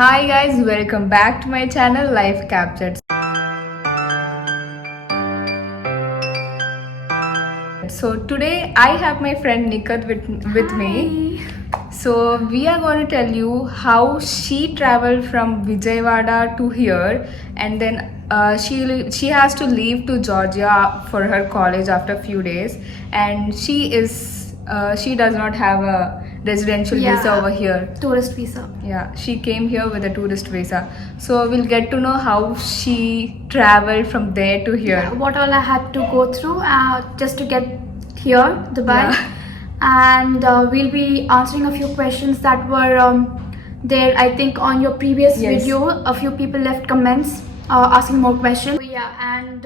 Hi guys, welcome back to my channel Life Captured. So today I have my friend Nikat with me. So we are going to tell you how she traveled from Vijayawada to here, and then she has to leave to Georgia for her college after a few days, and she does not have a residential visa over here. Tourist visa. Yeah, she came here with a tourist visa. So we'll get to know how she traveled from there to here. Yeah, what all I had to go through just to get here, Dubai. Yeah. And we'll be answering a few questions that were there, I think, on your previous Yes. video. A few people left comments asking more questions. So, yeah, and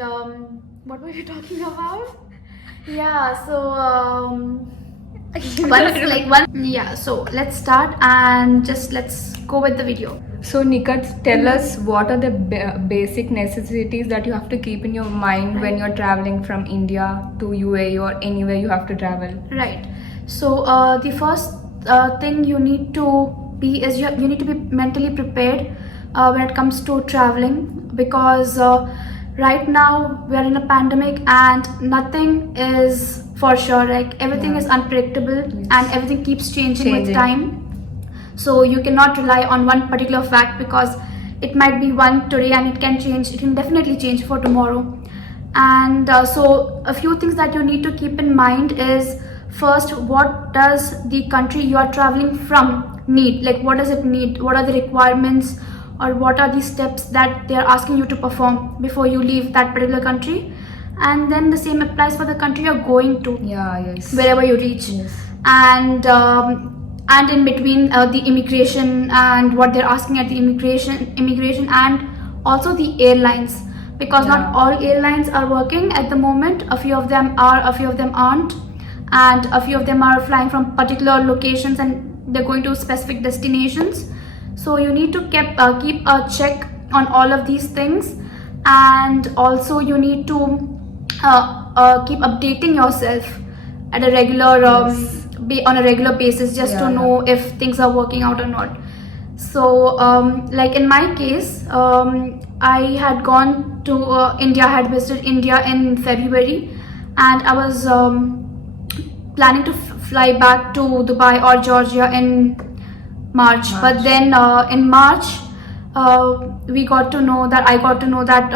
what were you talking about? Yeah, so so let's start and just let's go with the video. So Nikat, tell us what are the basic necessities that you have to keep in your mind when you're traveling from India to UAE or anywhere you have to travel. Right. So the first thing you need to be is you need to be mentally prepared when it comes to traveling, because right now we are in a pandemic and nothing is for sure. Like everything is unpredictable and everything keeps changing with time. So you cannot rely on one particular fact, because it might be one today and it can change. It can definitely change for tomorrow. And so a few things that you need to keep in mind is, first, what does the country you are traveling from need? Like what does it need? What are the requirements, or what are the steps that they are asking you to perform before you leave that particular country? And then the same applies for the country you're going to. Yeah, yes. Wherever you reach. Yes. And in between the immigration and what they're asking at the immigration, and also the airlines, because not all airlines are working at the moment. A few of them are, a few of them aren't, and a few of them are flying from particular locations and they're going to specific destinations. So you need to keep a check on all of these things, and also you need to keep updating yourself at a regular on a regular basis, just to know if things are working out or not. So like in my case, I had gone to India. I had visited India in February, and I was planning to fly back to Dubai or Georgia in March. But then in March, I got to know that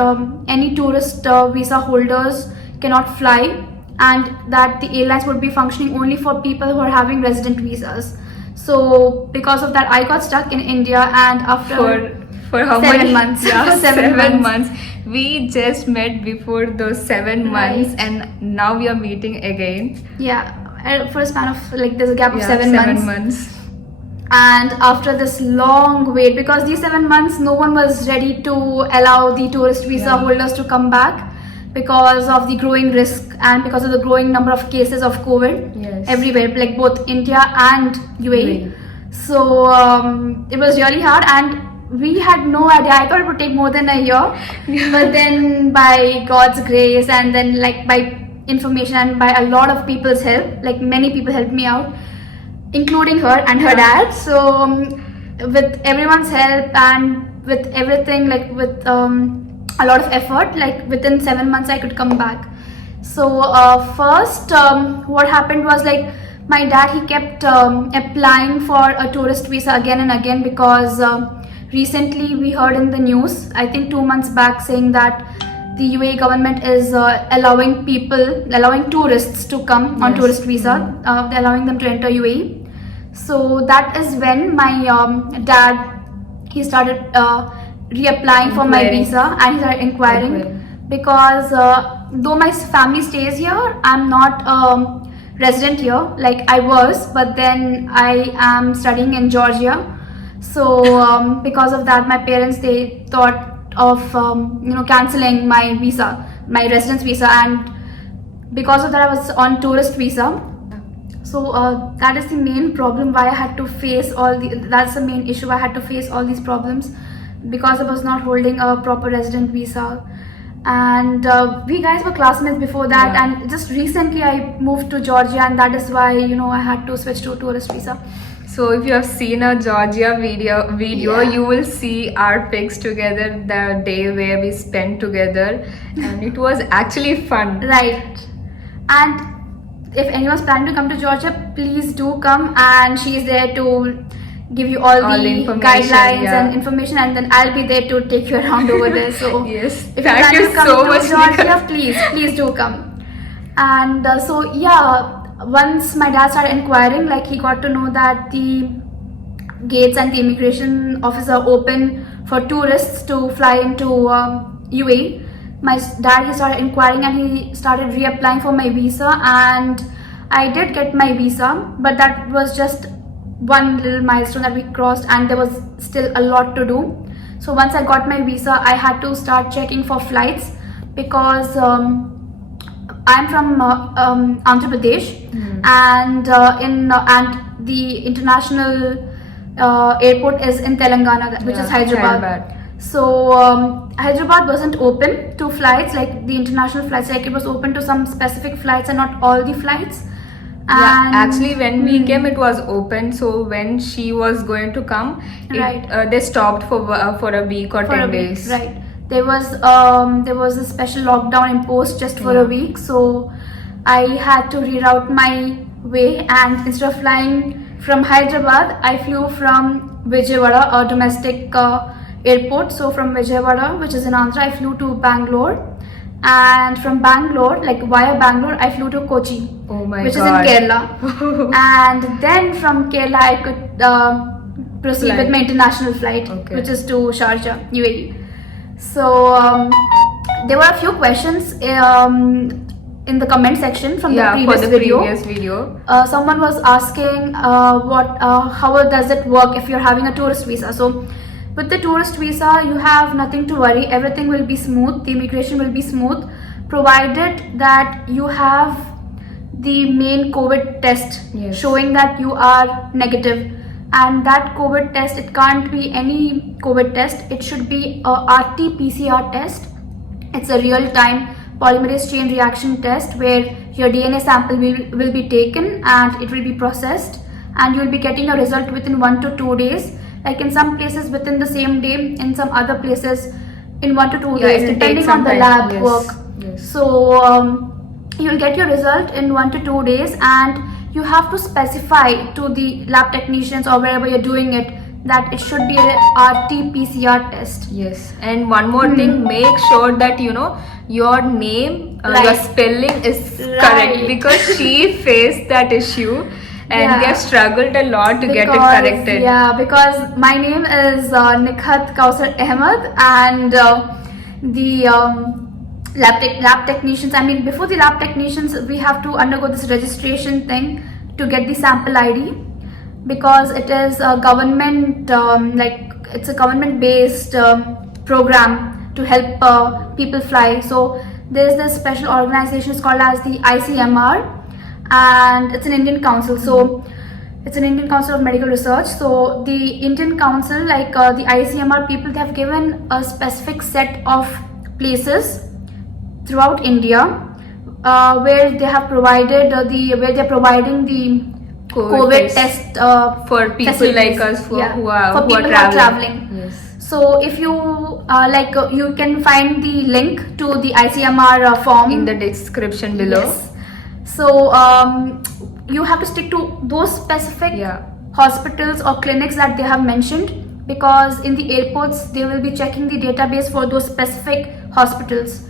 any tourist visa holders cannot fly, and that the airlines would be functioning only for people who are having resident visas. So because of that, I got stuck in India, and after for how 7 many months? Yeah, For 7 months. We just met before those 7 months, and now we are meeting again. Yeah, for a span of, like, there's a gap of 7 months. And after this long wait, because these 7 months no one was ready to allow the tourist visa holders to come back, because of the growing risk and because of the growing number of cases of COVID everywhere, like both India and UAE. So it was really hard, and we had no idea. I thought it would take more than a year, but then by God's grace, and then like by information and by a lot of people's help, like many people helped me out, including her and her dad. So with everyone's help and with everything, like with a lot of effort, like within 7 months I could come back. So first what happened was, like, my dad, he kept applying for a tourist visa again and again, because recently we heard in the news, I think 2 months back, saying that the UAE government is allowing tourists to come on tourist visa, allowing them to enter UAE. So that is when my dad, he started reapplying for my visa, and he started inquiring, because though my family stays here, I'm not resident here like I was, but then I am studying in Georgia. So because of that, my parents, they thought of cancelling my visa, my residence visa, and because of that I was on tourist visa. So that is the main problem why I had to face that's the main issue. I had to face all these problems because I was not holding a proper resident visa. And we guys were classmates before that, and just recently I moved to Georgia, and that is why I had to switch to a tourist visa. So if you have seen a Georgia video, Yeah. you will see our pics together, the day where we spent together, and it was actually fun. Right. And if anyone's planning to come to Georgia, please do come, and she is there to give you all All the information, guidelines yeah. and information, and then I'll be there to take you around over there. So Yes. if Thank you're you planning to come so to much, Georgia, Nikhat. please do come. And so yeah, once my dad started inquiring, like he got to know that the gates and the immigration office are open for tourists to fly into UAE. My dad, he started inquiring and he started reapplying for my visa, and I did get my visa, but that was just one little milestone that we crossed, and there was still a lot to do. So once I got my visa, I had to start checking for flights, because I'm from Andhra Pradesh, and and the international airport is in Telangana, which is Hyderabad. So Hyderabad wasn't open to flights, like the international flights. Like it was open to some specific flights and not all the flights. Yeah, And actually when we came it was open, so when she was going to come, they stopped for a week or for 10 a week, days. right? There was a special lockdown imposed just for a week, so I had to reroute my way, and instead of flying from Hyderabad, I flew from Vijayawada, a domestic airport. So from Vijayawada, which is in Andhra, I flew to Bangalore, and from Bangalore, like via Bangalore, I flew to Kochi, Oh my which god. is in Kerala. And then from Kerala, I could proceed with my international flight, which is to Sharjah, UAE. So there were a few questions in the comment section from the previous video. Someone was asking how does it work if you're having a tourist visa. So with the tourist visa, you have nothing to worry. Everything will be smooth. The immigration will be smooth, provided that you have the main COVID test showing that you are negative. And that COVID test, it can't be any COVID test. It should be a RT-PCR test. It's a real-time polymerase chain reaction test where your DNA sample will be taken and it will be processed, and you will be getting a result within 1 to 2 days. Like in some places within the same day, in some other places in 1 to 2 days, depending on the lab work. So you'll get your result in 1 to 2 days, and you have to specify to the lab technicians or wherever you're doing it that it should be a RT-PCR test. Yes, and one more thing, make sure that your name, your spelling is correct, because she faced that issue and they have struggled a lot to get it corrected. Yeah, because my name is Nikhat Kausar Ahmed, and the lab technicians, I mean before the lab technicians, we have to undergo this registration thing to get the sample ID, because it is a government it's a government based program to help people fly. So there is this special organization, it's called as the ICMR, and it's an Indian council. So it's an Indian Council of Medical Research. So the Indian Council, like the ICMR people, they have given a specific set of places throughout India where they have provided where they're providing the COVID test for people facilities. like us who For are people who are traveling. Yes. So if you you can find the link to the ICMR form In the description below. Yes. So you have to stick to those specific hospitals or clinics that they have mentioned, because in the airports they will be checking the database for those specific hospitals.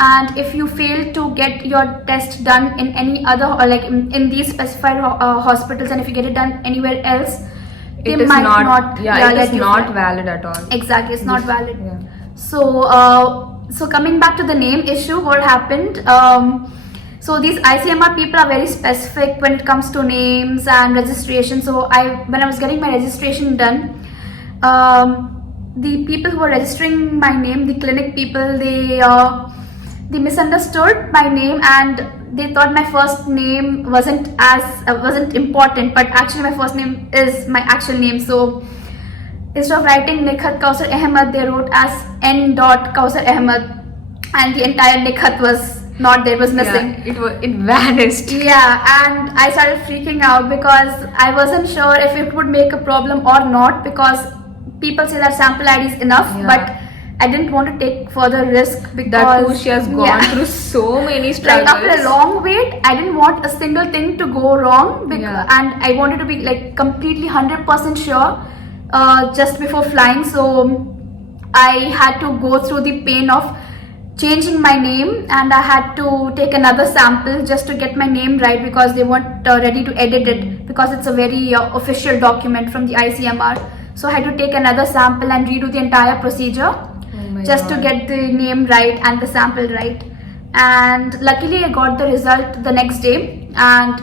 And if you fail to get your test done in any other, or like in these specified hospitals, and if you get it done anywhere else, it is not valid at all. Exactly, it's not valid. Yeah. So coming back to the name issue, what happened? So these ICMR people are very specific when it comes to names and registration. So when I was getting my registration done, the people who were registering my name, the clinic people, they misunderstood my name, and they thought my first name wasn't important, but actually my first name is my actual name. So instead of writing Nikhat Kausar Ahmed, they wrote as N. Kausar Ahmed, and the entire Nikhat was not there, it was missing. It vanished. Yeah, and I started freaking out because I wasn't sure if it would make a problem or not, because people say that sample ID is enough, but I didn't want to take further risk because that too, she has gone through so many struggles. Like after a long wait, I didn't want a single thing to go wrong, and I wanted to be like completely 100% sure just before flying. So I had to go through the pain of changing my name, and I had to take another sample just to get my name right, because they weren't ready to edit it, because it's a very official document from the ICMR. So I had to take another sample and redo the entire procedure just to get the name right and the sample right. And luckily I got the result the next day, and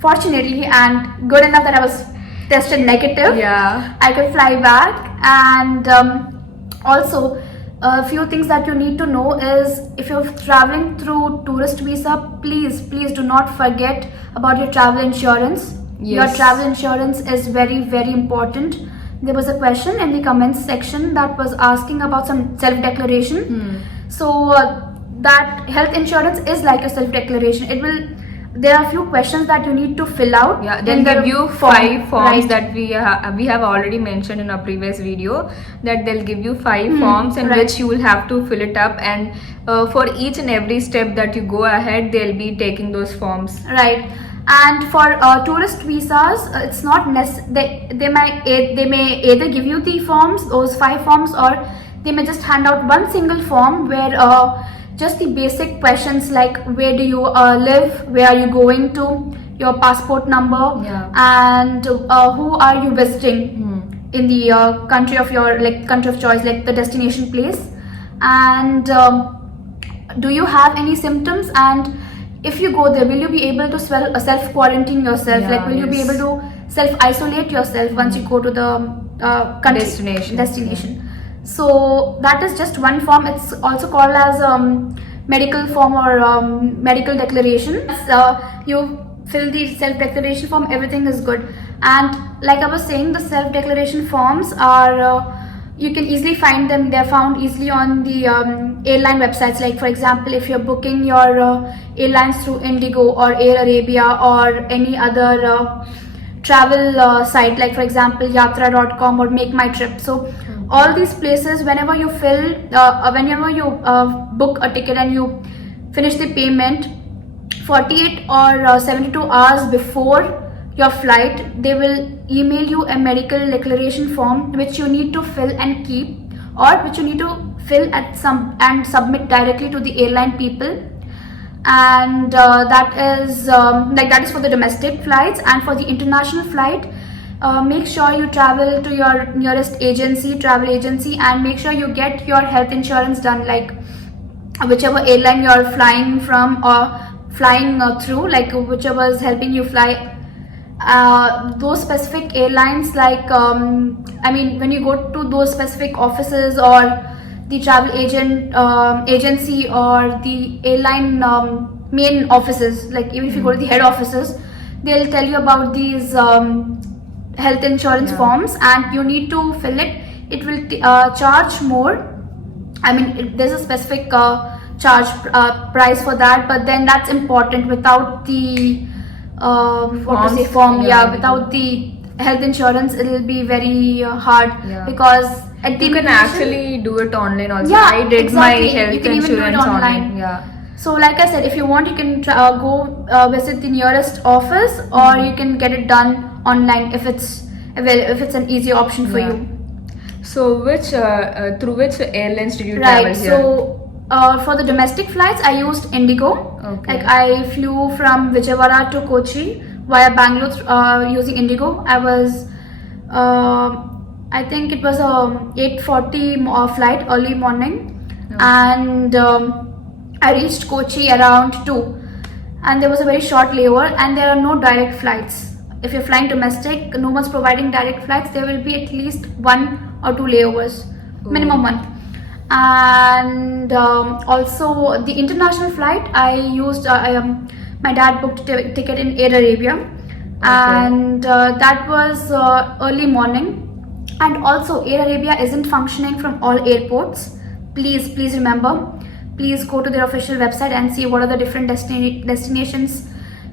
fortunately and good enough that I was tested negative. I could fly back. And also a few things that you need to know is, if you're traveling through tourist visa, please do not forget about your travel insurance. Your travel insurance is very important. There was a question in the comments section that was asking about some self-declaration. So that health insurance is like a self-declaration. There are a few questions that you need to fill out. They'll give you 5 forms that we have already mentioned in our previous video, that they'll give you 5 forms in which you will have to fill it up, and for each and every step that you go ahead, they'll be taking those forms. And for tourist visas, it's not necessary. They may either give you the forms, those 5 forms, or they may just hand out one single form where just the basic questions like where do you live, where are you going to, your passport number, and who are you visiting in the country of your country of choice, like the destination place, and do you have any symptoms, and if you go there, will you be able to self-quarantine yourself? Will you be able to self-isolate yourself once you go to the destination? So that is just one form. It's also called as medical form or medical declaration. You fill the self-declaration form, everything is good. And like I was saying, the self-declaration forms are you can easily find them. They're found easily on the airline websites. Like for example, if you're booking your airlines through Indigo or Air Arabia or any other travel site, like for example yatra.com or Make My Trip. So all these places, whenever you book a ticket and you finish the payment, 48 or 72 hours before your flight, they will email you a medical declaration form which you need to fill and keep, or which you need to fill and submit directly to the airline people. And that is for the domestic flights. And for the international flight, make sure you travel to your nearest travel agency, and make sure you get your health insurance done, like whichever airline you're flying from or flying through, like whichever is helping you fly. Those specific airlines, like when you go to those specific offices or the travel agency or the airline main offices, like even if you go to the head offices, they'll tell you about these health insurance forms, and you need to fill it. It will charge more. There's a specific charge price for that, but then that's important. Without the without the health insurance, it will be very hard, because you can actually do it online also. I did my health insurance online. So like I said, if you want, you can go visit the nearest office, or you can get it done online if it's an easy option for you. So through which airlines did you travel here? So for the domestic flights, I used Indigo. Like I flew from Vijayawada to Kochi via Bangalore using Indigo. I was I think it was a 8:40 flight, early morning, and I reached Kochi around 2, and there was a very short layover, and there are no direct flights. If you're flying domestic, no one's providing direct flights. There will be at least 1 or 2 layovers, minimum 1. And also the international flight, I used my dad booked a ticket in Air Arabia, and that was early morning. And also Air Arabia isn't functioning from all airports. Please remember, please go to their official website and see what are the different destinations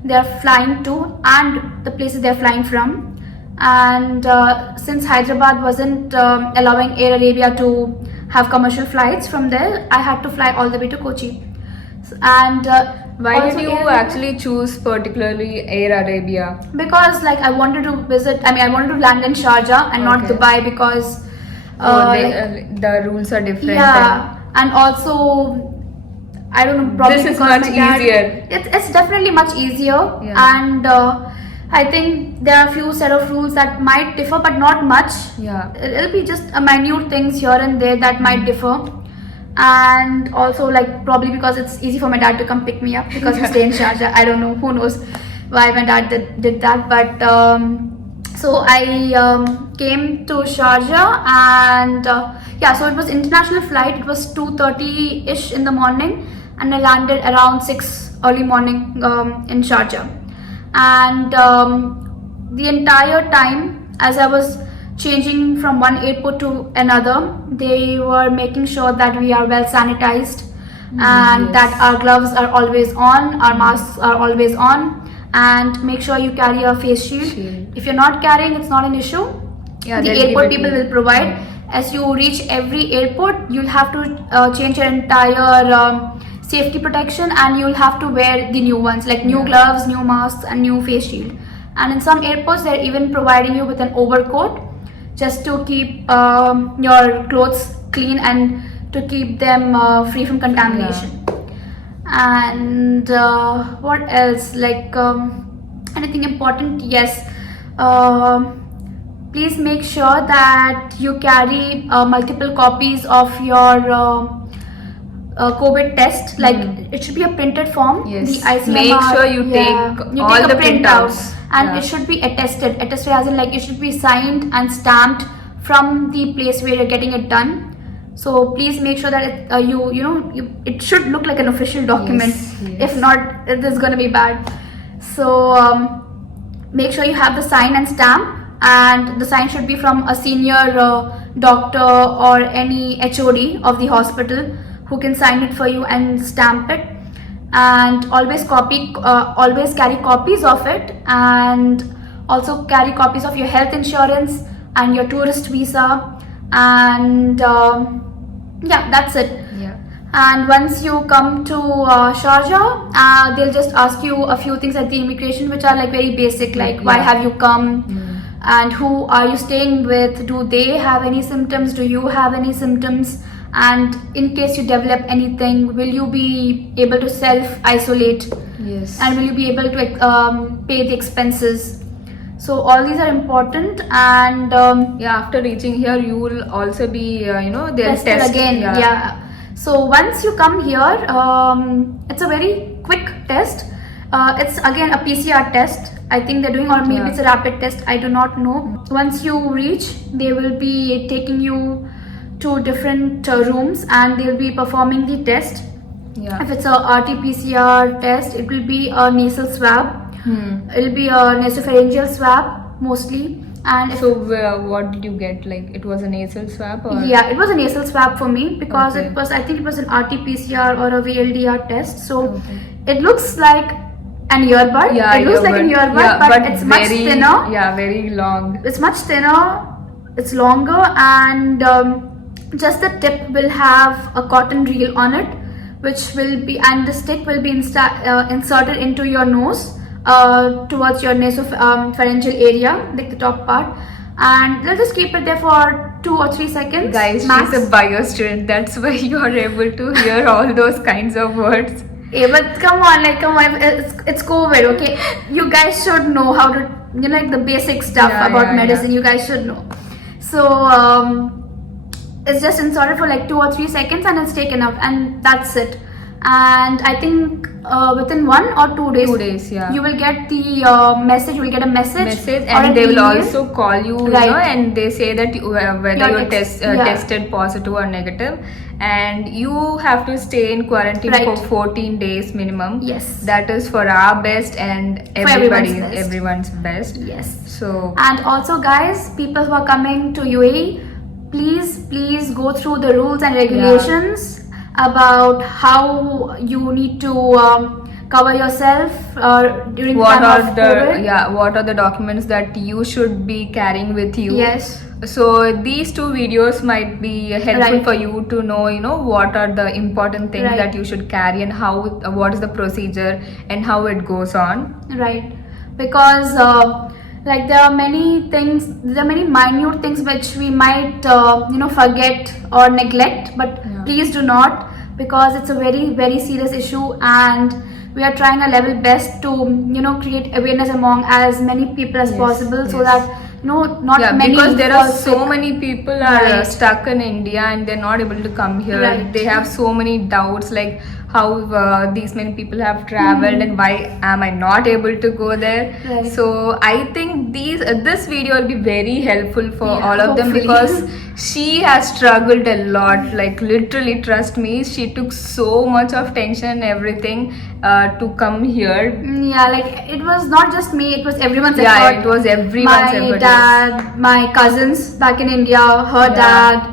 they are flying to and the places they are flying from. And since Hyderabad wasn't allowing Air Arabia to have commercial flights from there, I had to fly all the way to Kochi. And why also did you actually choose particularly Air Arabia? Because like I wanted to visit, I wanted to land in Sharjah and not Okay. Dubai, because the rules are different. yeah, and also I don't know, probably This is because much my dad- easier. It's definitely much easier. Yeah. And I think there are a few set of rules that might differ, but not much. Yeah. It'll be just a minute things here and there that might differ. And also like probably because it's easy for my dad to come pick me up because we stay in Sharjah. I don't know, who knows why my dad did that, but so I came to Sharjah, and yeah, so it was international flight. It was 2:30ish in the morning, and I landed around 6 early morning in Sharjah. And the entire time as I was changing from one airport to another, they were making sure that we are well sanitized, and yes. that our gloves are always on, our masks are always on, and make sure you carry a face shield. If you're not carrying, it's not an issue. Yeah, The they'll give airport it people to you. will provide. As you reach every airport, you'll have to change your entire safety protection, and you'll have to wear the new ones, like new Yeah. gloves, new masks, and new face shield. And in some airports, they're even providing you with an overcoat just to keep your clothes clean and to keep them free from contamination. And what else, like anything important? Yes, please make sure that you carry multiple copies of your COVID test. Like it should be a printed form. Yes. The ICMR, Make sure you take you all take the a printout, printouts. and Yeah. it should be attested as in like it should be signed and stamped from the place where you're getting it done. So please make sure that it should look like an official document. Yes. If not, it is going to be bad. So make sure you have the sign and stamp, and the sign should be from a senior doctor or any HOD of the hospital who can sign it for you and stamp it. And always carry copies of it, and also carry copies of your health insurance and your tourist visa. And yeah, that's it. Yeah. And once you come to Sharjah, they'll just ask you a few things at the immigration, which are like very basic, like why Yeah. have you come, and who are you staying with, do they have any symptoms, do you have any symptoms, and in case you develop anything, will you be able to self-isolate, Yes. and will you be able to pay the expenses. So all these are important. And Yeah, after reaching here, you will also be, they'll tested test again. Yeah. So once you come here, it's a very quick test. It's again a PCR test. I think they're doing, or maybe Yeah. it's a rapid test. I do not know. Once you reach, they will be taking you to different rooms, and they'll be performing the test. Yeah. If it's a RT-PCR test, it will be a nasal swab. It'll be a nasopharyngeal swab mostly. And if So what did you get? Like it was a nasal swab or? yeah, it was a nasal swab for me, because Okay. I think it was an RT-PCR or a VLDR test. So Okay. it looks like an earbud. Yeah, it looks like an earbud, yeah, but it's much very, thinner. Yeah, very long. It's much thinner. It's longer, and just the tip will have a cotton reel on it, which will be, and the stick will be inserted into your nose towards your nasopharyngeal area, like the top part, and they'll just keep it there for 2 or 3 seconds. Guys, max. she's a bio student. That's why you are able to hear all those kinds of words. Yeah, but come on, it's COVID, okay? You guys should know how to, like the basic stuff Yeah, about yeah, medicine. yeah. You guys should know. So it's just inserted for like 2 or 3 seconds, and it's taken out, and that's it. And I think within 1 or 2 days, 2 days, yeah. you will get the message. You will get a message, or And an they will email. also call you, Right. and they say that whether Your you're yeah. tested positive or negative, and you have to stay in quarantine Right. for 14 days minimum. Yes. That is for our best and everyone's everyone's best. best. Yes. So And also, guys, people who are coming to UAE, please go through the rules and regulations. about how you need to cover yourself during the What time are of the COVID. what are the documents that you should be carrying with you? Yes. So these two videos might be helpful Right. for you to know, what are the important things Right. that you should carry and how what is the procedure and how it goes on. Right, because like there are many things, there are many minute things which we might forget or neglect, but Yeah. please do not, because it's a very serious issue, and we are trying our level best to create awareness among as many people as Yes, possible, so yes. that not Yeah, many because there are fall so sick. many people are Right. stuck in India and they're not able to come here. Right. They have so many doubts, like how these many people have traveled and why am I not able to go there. Right. So I think this video will be very helpful for Yeah, all of them, hopefully. because she has struggled a lot. Like literally, trust me, she took so much of tension and everything to come here. Yeah, like it was not just me, it was everyone's Yeah, effort. it was everyone's My effort, dad, my cousins back in India, her Yeah. dad.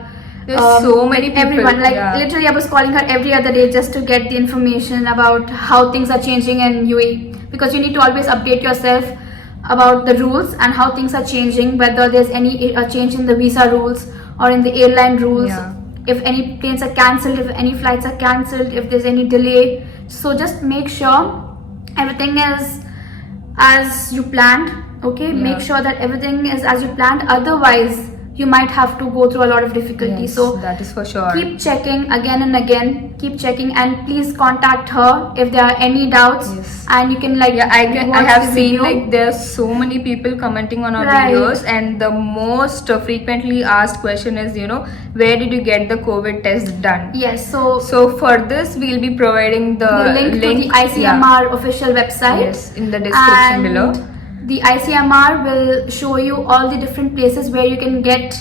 There's so many people. Everyone, like yeah. literally, I was calling her every other day just to get the information about how things are changing in UAE, because you need to always update yourself about the rules and how things are changing, whether there's any change in the visa rules or in the airline rules. Yeah. If any planes are cancelled, if any flights are cancelled, if there's any delay. So just make sure everything is as you planned. Okay, Yeah. make sure that everything is as you planned. Otherwise, you might have to go through a lot of difficulty. Yes, So that is for sure. keep checking again and again. Keep checking, and please contact her if there are any doubts. Yes. And you can I watch have the seen video. like there are so many people commenting on our Right. videos, and the most frequently asked question is, where did you get the COVID test done? Yes. So So for this, we'll be providing the the link to the ICMR official website. Yes, in the description And below. the ICMR will show you all the different places where you can get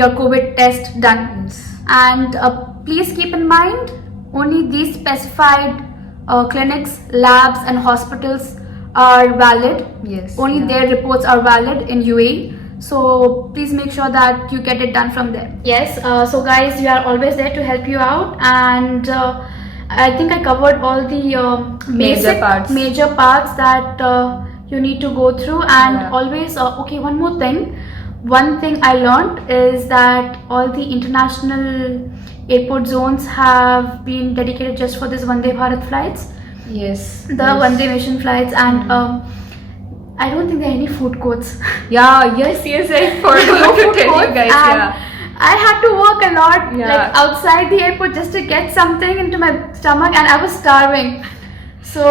your COVID test done. Yes. And please keep in mind, only these specified clinics, labs and hospitals are valid. Yes. Only yeah. their reports are valid in UAE. So please make sure that you get it done from there. Yes, so guys, we are always there to help you out, and I think I covered all the major parts that you need to go through. And Yeah. always okay, one thing I learned is that all the international airport zones have been dedicated just for this Vande Bharat flights, Yes. the yes. Vande Mission flights, and I don't think there are any food courts. Yeah. Yes. I forgot No to food tell you courts, guys. and Yeah. I had to walk a lot, Yeah. like outside the airport, just to get something into my stomach, and I was starving. So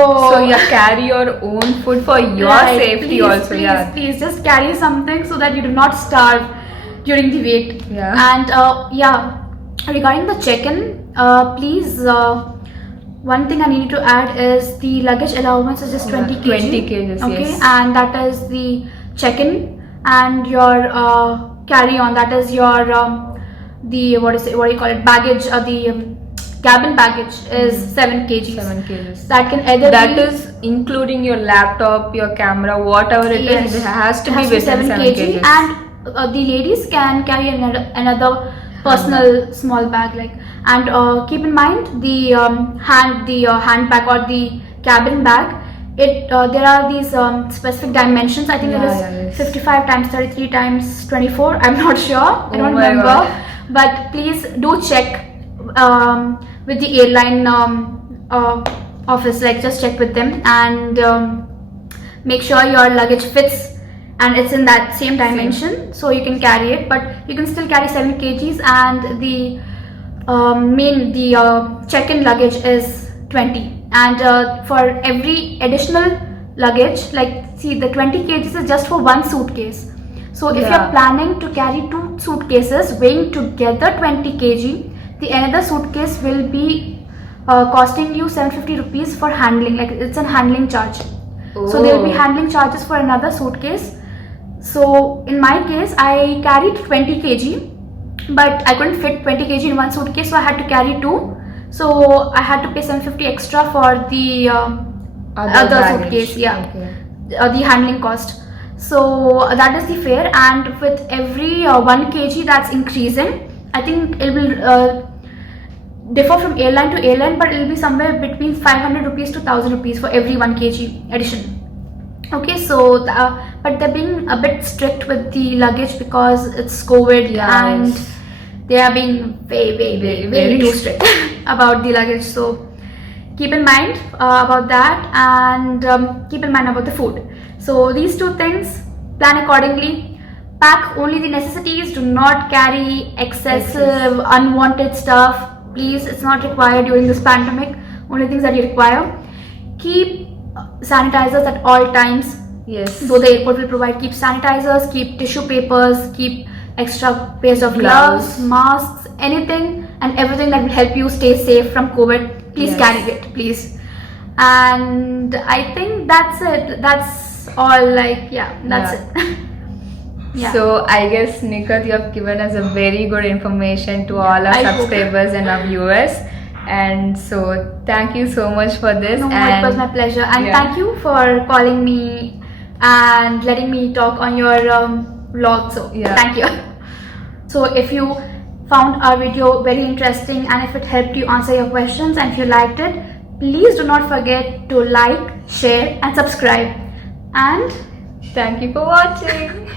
Carry your own food for your Right, safety please, also. please, Yeah. please just carry something so that you do not starve during the wait. Yeah. And regarding the check-in, please, one thing I need to add is the luggage allowance is just 20 kg. 20 kgs, Okay, yes. and that is the check-in, and your carry-on, that is your what do you call it, baggage, or the cabin baggage is 7 kg. 7 kgs. That can either That be is including your laptop, your camera, whatever it is. It has to be within 7 kgs. And the ladies can carry another personal small bag, like. And keep in mind the handbag or the cabin bag. There are these specific dimensions. I think it is yes. 55 times 33 times 24. I'm not sure. I don't my remember. God. But please do check with the airline office. Like, just check with them and make sure your luggage fits and it's in that same dimension, so you can carry it. But you can still carry 7 kgs, and the check-in luggage is 20. And for every additional luggage, like, see, the 20 kgs is just for one suitcase. So if Yeah. you're planning to carry 2 suitcases weighing together 20 kg, the another suitcase will be costing you 750 rupees for handling. Like, it's a handling charge. So there will be Oh. handling charges for another suitcase. So in my case, I carried 20 kg, but I couldn't fit 20 kg in one suitcase, so I had to carry 2. So I had to pay 750 extra for the other baggage. suitcase. Yeah. Okay. The handling cost. So that is the fare, and with every 1 kg that's increasing, I think it will differ from airline to airline, but it will be somewhere between 500 rupees to 1000 rupees for every 1 kg addition. Okay, so but they're being a bit strict with the luggage because it's COVID, and they are being very too strict about the luggage. So keep in mind about that, and keep in mind about the food. So these two things, plan accordingly. Pack only the necessities. Do not carry excessive unwanted stuff. Please, it's not required during this pandemic. Only things that you require. Keep sanitizers at all times. Yes. Though the airport will provide, keep sanitizers, keep tissue papers, keep extra pairs of gloves, masks, anything and everything that will help you stay safe from COVID. Please carry it, please. And I think that's it. That's all. Like, that's it. So I guess, Nikat, you have given us a very good information to all our subscribers and our viewers. And so thank you so much for this. No, it was my pleasure. And thank you for calling me and letting me talk on your vlog. So thank you. So if you found our video very interesting and if it helped you answer your questions and if you liked it, please do not forget to like, share and subscribe. And thank you for watching.